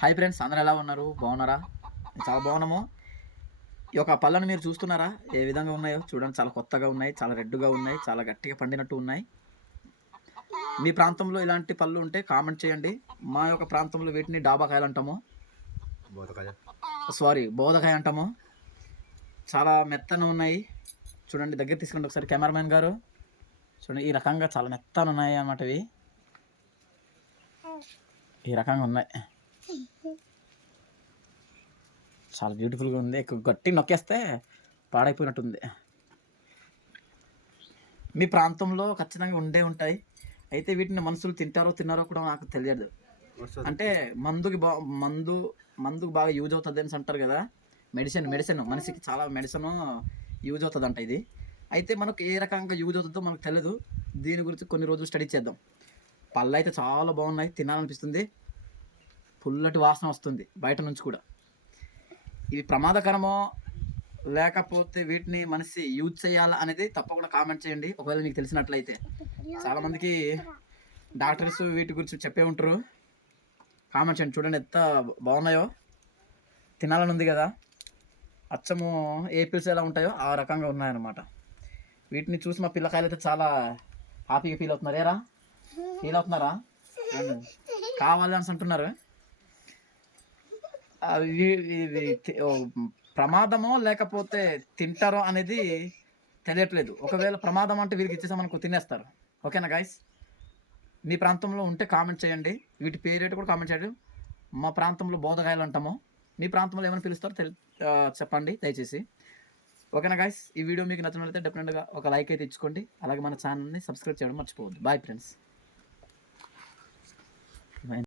Hi friends అందరూ ఎలా ఉన్నారు? బాగున్నారా? చాలా బాగున్నాము. ఈ యొక్క పళ్ళను మీరు చూస్తున్నారా? ఏ విధంగా ఉన్నాయో చూడండి. చాలా కొత్తగా ఉన్నాయి చాలా రెడ్గా ఉన్నాయి చాలా గట్టిగా పండినట్టు ఉన్నాయి. మీ ప్రాంతంలో ఇలాంటి పళ్ళు ఉంటే కామెంట్ చేయండి. మా యొక్క ప్రాంతంలో వీటిని డాబాకాయలు అంటాము. సారీ బోధకాయ అంటాము. చాలా మెత్తన ఉన్నాయి. చూడండి దగ్గర తీసుకుంటే ఒకసారి కెమెరామెన్ గారు. చూడండి ఈ రకంగా చాలా మెత్తన ఉన్నాయి అన్నమాట ఇవి. ఈ రకంగా ఉన్నాయి. చాలా బ్యూటిఫుల్గా ఉంది. గట్టి నొక్కేస్తే పాడైపోయినట్టుంది. మీ ప్రాంతంలో ఖచ్చితంగా ఉండే ఉంటాయి. అయితే వీటిని మనుషులు తింటారో తిన్నారో కూడా నాకు తెలియదు. అంటే మందుకి బా మందు మందుకు బాగా యూజ్ అవుతుంది అని అంటారు కదా. మెడిసిన్ మెడిసిన్ మనిషికి చాలా మెడిసిన్ యూజ్ అవుతుంది అంట ఇది. అయితే మనకు ఏ రకంగా యూజ్ అవుతుందో మనకు తెలియదు దీని గురించి కొన్ని రోజులు స్టడీ చేద్దాం. పళ్ళు అయితే చాలా బాగున్నాయి తినాలనిపిస్తుంది. పుల్లటి వాసన వస్తుంది బయట నుంచి కూడా. ఇవి ప్రమాదకరమో లేకపోతే వీటిని మనిషి యూజ్ చేయాలా అనేది తప్పకుండా కామెంట్ చేయండి. ఒకవేళ మీకు తెలిసినట్లయితే. చాలామందికి డాక్టర్స్ వీటి గురించి చెప్పే ఉంటారు. కామెంట్ చేయండి. చూడండి ఎంత బాగున్నాయో. తినాలని ఉంది కదా. అచ్చము ఏపిల్స్ ఎలా ఉంటాయో ఆ రకంగా ఉన్నాయన్నమాట. వీటిని చూసి మా పిల్లకాయలు అయితే చాలా హ్యాపీగా ఫీల్ అవుతున్నారు. ఏరా? ఫీల్ అవుతున్నారా? కావాలి అని అంటున్నారు. ప్రమాదమో లేకపోతే తింటారో అనేది తెలియట్లేదు. ఒకవేళ ప్రమాదం అంటే వీరికి ఇచ్చేసామనుకో తినేస్తారు. ఓకేనా గాయస్ మీ ప్రాంతంలో ఉంటే కామెంట్ చేయండి. వీటి పేరేట కూడా కామెంట్ చేయండి. మా ప్రాంతంలో బోధగాయలు అంటాము మీ ప్రాంతంలో ఏమైనా పిలుస్తారో తెలి చెప్పండి దయచేసి. ఓకేనా గాయస్ ఈ వీడియో మీకు నచ్చినట్లయితే డెఫినెట్గా ఒక లైక్ అయితే ఇచ్చుకోండి. అలాగే మన ఛానల్ని సబ్స్క్రైబ్ చేయడం మర్చిపోవద్దు. Bye friends